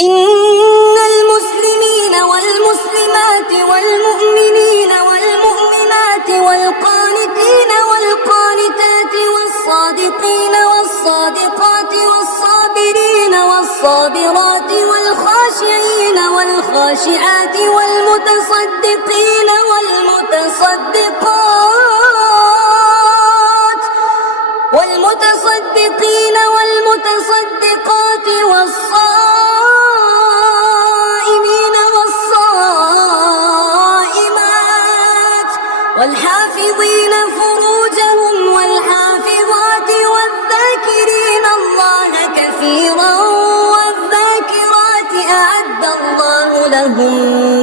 إن المسلمين والمسلمات والمؤمنين والمؤمنات والقانتين والقانتات والصادقين والصادقات والصابرين والصابرات والخاشعين والخاشعات والمتصدقين والمتصدقات والصائمين والصائمات والحافظين فروجهم والحافظات والذاكرين الله كثيرا والذاكرات أعد الله لهم